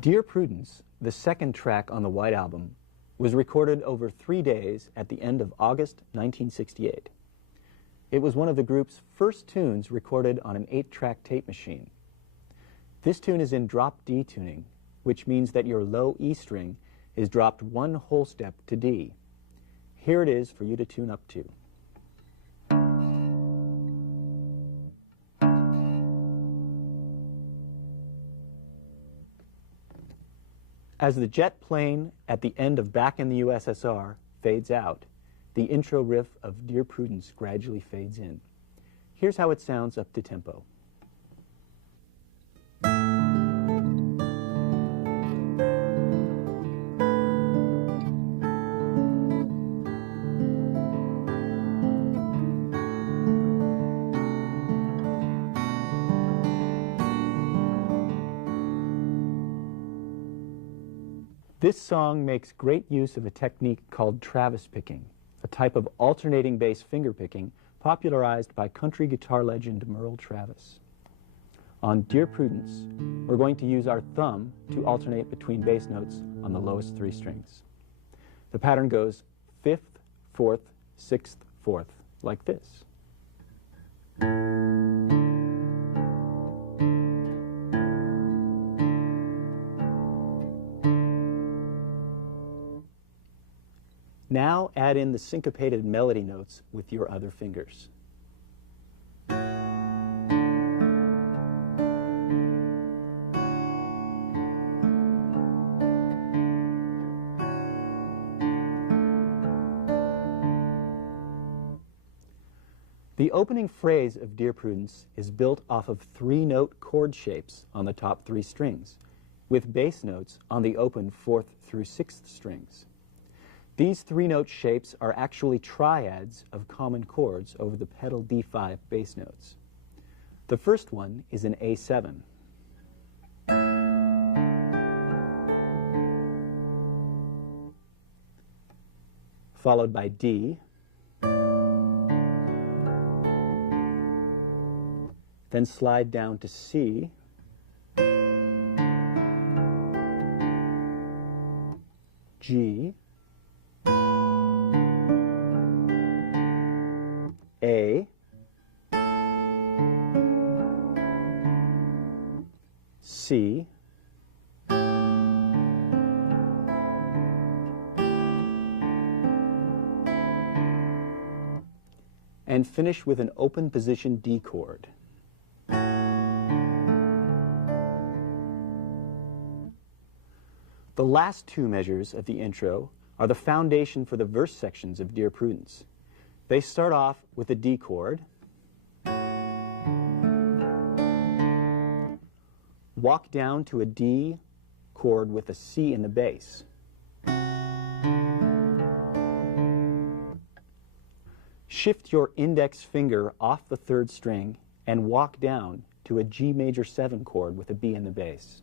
Dear Prudence, the second track on the White Album, was recorded over 3 days at the end of August 1968. It was one of the group's first tunes recorded on an 8-track tape machine. This tune is in drop D tuning, which means that your low E string is dropped one whole step to D. Here it is for you to tune up to. As the jet plane at the end of Back in the USSR fades out, the intro riff of Dear Prudence gradually fades in. Here's how it sounds up to tempo. This song makes great use of a technique called Travis picking, a type of alternating bass finger picking popularized by country guitar legend Merle Travis. On Dear Prudence, we're going to use our thumb to alternate between bass notes on the lowest 3 strings. The pattern goes 5th, 4th, 6th, 4th, like this. Now add in the syncopated melody notes with your other fingers. The opening phrase of Dear Prudence is built off of 3-note chord shapes on the top 3 strings, with bass notes on the open 4th through 6th strings. These 3-note shapes are actually triads of common chords over the pedal D5 bass notes. The first one is an A7. Followed by D, then slide down to C, G, A, C, and finish with an open position D chord. The last 2 measures of the intro are the foundation for the verse sections of Dear Prudence. They start off with a D chord, walk down to a D chord with a C in the bass, shift your index finger off the 3rd string and walk down to a G major 7 chord with a B in the bass.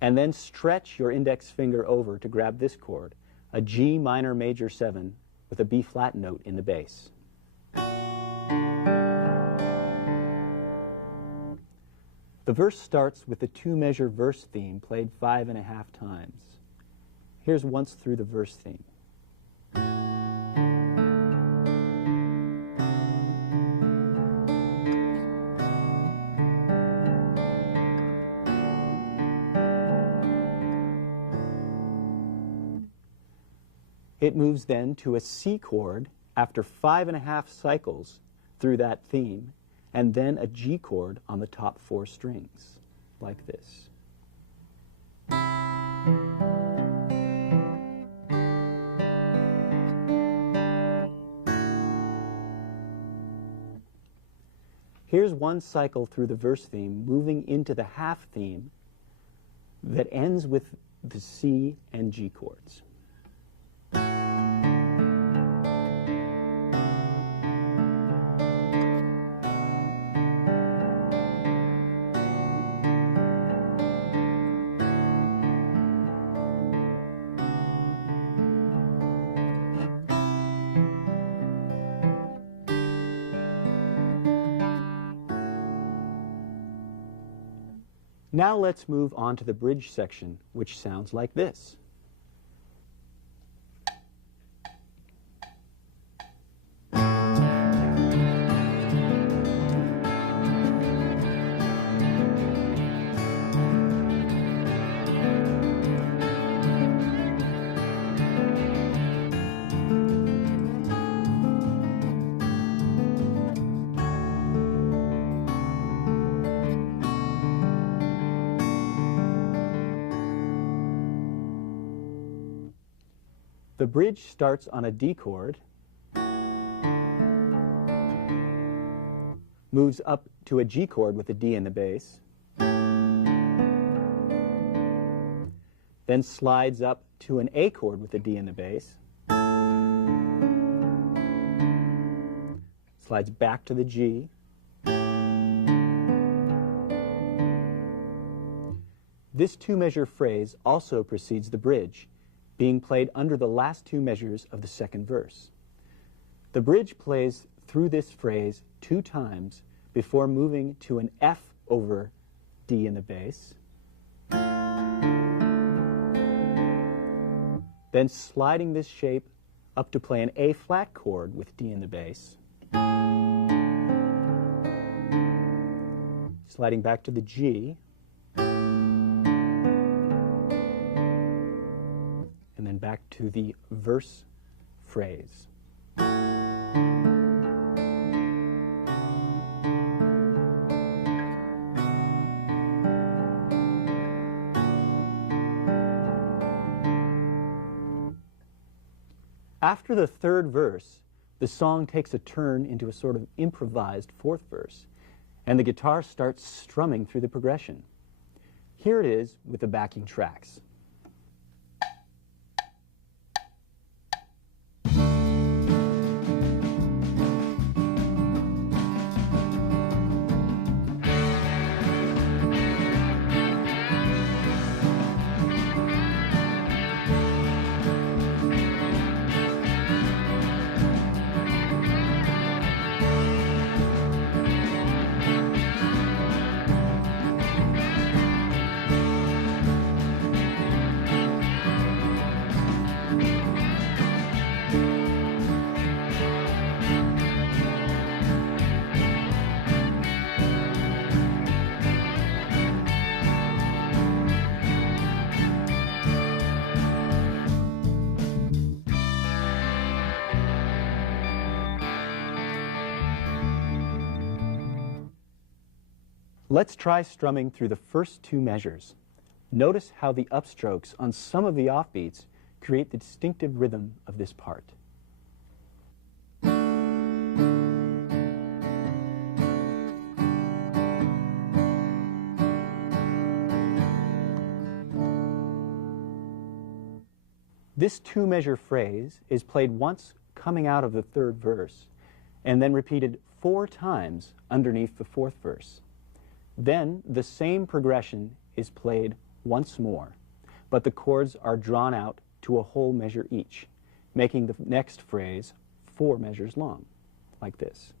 And then stretch your index finger over to grab this chord, a G minor major 7 with a B flat note in the bass. The verse starts with the 2-measure verse theme played 5.5 times. Here's once through the verse theme. It moves then to a C chord after 5.5 cycles through that theme, and then a G chord on the top 4 strings, like this. Here's one cycle through the verse theme, moving into the half theme that ends with the C and G chords. Now let's move on to the bridge section, which sounds like this. The bridge starts on a D chord, moves up to a G chord with a D in the bass, then slides up to an A chord with a D in the bass, slides back to the G, this two-measure phrase also precedes the bridge, being played under the last two measures of the second verse. The bridge plays through this phrase 2 times before moving to an F over D in the bass, then sliding this shape up to play an A flat chord with D in the bass, sliding back to the G, and then back to the verse phrase. After the third verse, the song takes a turn into a sort of improvised fourth verse, and the guitar starts strumming through the progression. Here it is with the backing tracks. Let's try strumming through the first 2 measures. Notice how the upstrokes on some of the offbeats create the distinctive rhythm of this part. This 2-measure phrase is played once coming out of the third verse, and then repeated 4 times underneath the fourth verse. Then the same progression is played once more, but the chords are drawn out to a whole measure each, making the next phrase 4 measures long, like this.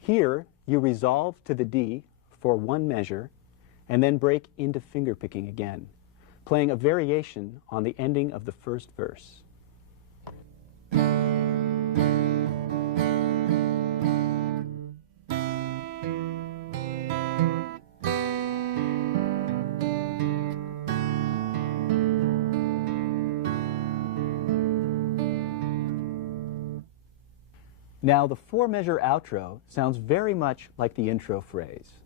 Here, you resolve to the D for 1 measure, and then break into fingerpicking again, playing a variation on the ending of the first verse. Now, the 4-measure outro sounds very much like the intro phrase.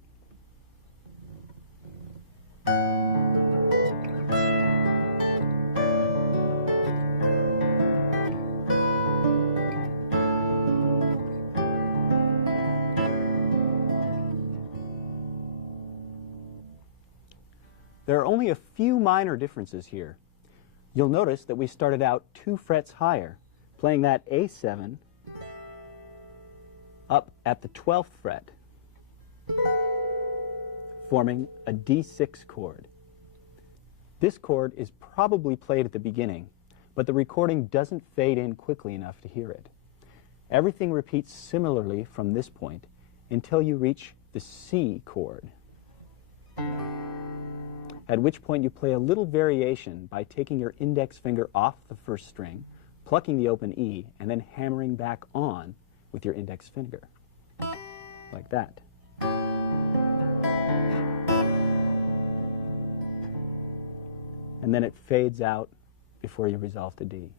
There are only a few minor differences here. You'll notice that we started out 2 frets higher, playing that A7 up at the 12th fret. forming a D6 chord. This chord is probably played at the beginning, but the recording doesn't fade in quickly enough to hear it. Everything repeats similarly from this point until you reach the C chord, at which point you play a little variation by taking your index finger off the first string, plucking the open E, and then hammering back on with your index finger, like that. And then it fades out before you resolve to D.